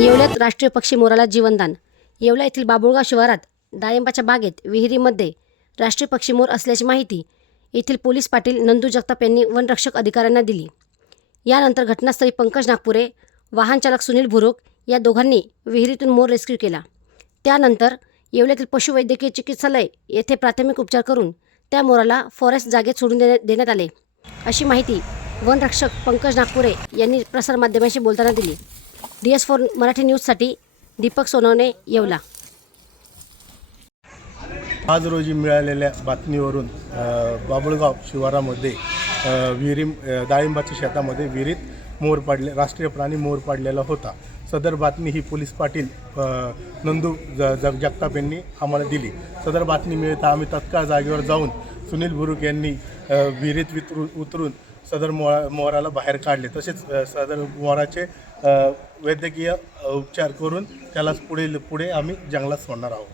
येवल्यात राष्ट्रीय पक्षी मोराला जीवनदान. येवला येथील बाबुळगाव शिवारात डाळिंबाच्या बागेत विहिरीमध्ये राष्ट्रीय पक्षी मोर असल्याची माहिती येथील पोलीस पाटील नंदू जगताप यांनी वनरक्षक अधिकाऱ्यांना दिली. यानंतर घटनास्थळी पंकज नागपुरे वाहनचालक सुनील भुरुक या दोघांनी विहिरीतून मोर रेस्क्यू केला. त्यानंतर येवल्यातील पशुवैद्यकीय चिकित्सालय येथे प्राथमिक उपचार करून त्या मोराला फॉरेस्ट जागेत सोडून देण्यात देण्यात आले. अशी माहिती वनरक्षक पंकज नागपुरे यांनी प्रसारमाध्यमांशी बोलताना दिली. डी एस फोर मराठी न्यूजसाठी दीपक सोनवणे येवला. आज रोजी मिळालेल्या बातमीवरून बाबुळगाव शिवारामध्ये विहिरीम विहिरी डाळिंबाच्या शेतामध्ये विहिरीत मोर पाडले राष्ट्रीय प्राणी मोर पाडलेला होता. सदर बातमी ही पोलीस पाटील नंदू ज जग जगताप यांनी आम्हाला दिली. सदर बातमी मिळता आम्ही तत्काळ जागेवर जाऊन सुनील बुरुक यांनी विहिरीत वितरू उतरून सदर मोहरा मोराला बाहेर काढले. तसेच सदर मोराचे वैद्यकीय उपचार करून त्याला पुढे पुढे आम्ही जंगलात सोडणार आहोत.